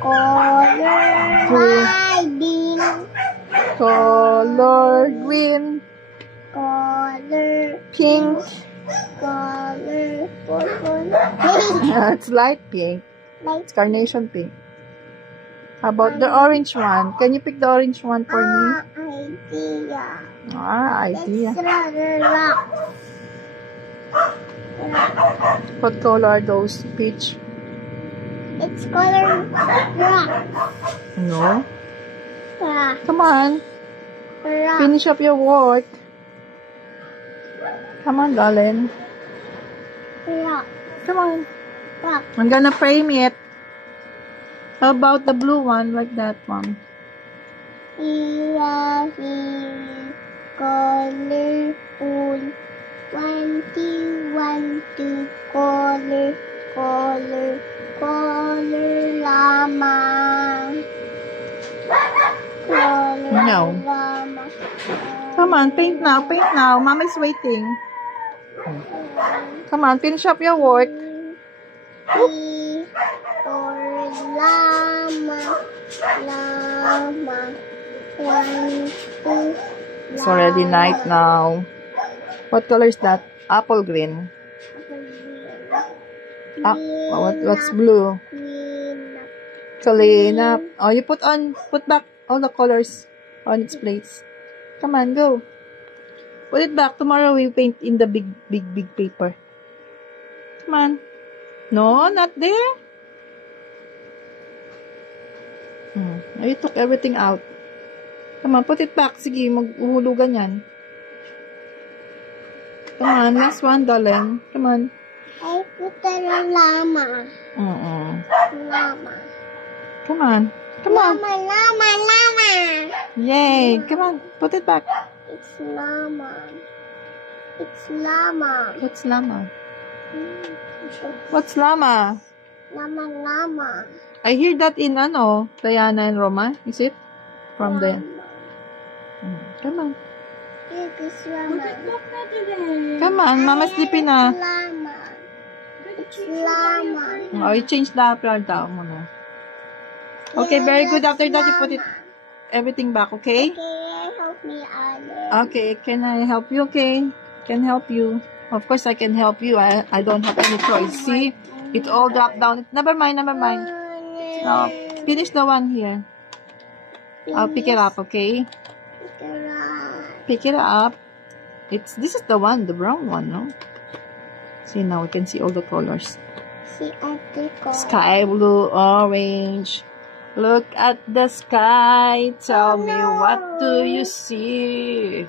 Color riding. Color green. Color Pink. color purple. It's light pink. Like It's carnation pink. How about the orange one? Can you pick the orange one for me? idea. Idea. It's rather rock. What color are those? Peach? It's color rock. No. Rock. Come on. Rock. Finish up your work. Come on, darling. Rock. Come on. Rock. I'm gonna frame it. How about the blue one, like that one? Colorful. 21 to color llama. Color No. llama. Come on, paint now, paint now. Mama's waiting. Come on, finish up your work. Or llama. Llama. 1, 2. It's already night now. What color is that? Apple green. What's blue? Clean up. Oh, you put back all the colors on its place. Come on, go. Put it back. Tomorrow we paint in the big paper. Come on. No, not there. You took everything out. Come on, put it back. Sige, maghuhulugan yan. Come on, next one, darling. Come on. I put a llama. Llama. Come on. Come on. Llama. Yay. Come on, put it back. It's llama. It's llama. What's llama? What's llama? Llama. I hear that in Diana and Roma. Is it? From the... Come on. It's llama. Come on, Mama's sleeping na. Llama. It's llama. Oh, you change the upload down mo na. Okay, very good. After that, you put it everything back, okay? Okay, help me, Ale. Okay, can I help you? Okay, can help you. Of course, I can help you. I don't have any choice. See, it all dropped down. Never mind. No, finish the one here. I'll pick it up, okay? Pick it up. This is the one, the brown one, no? See, now we can see all the colors. See, I pick up. Sky blue, orange. Look at the sky. Tell me, what do you see?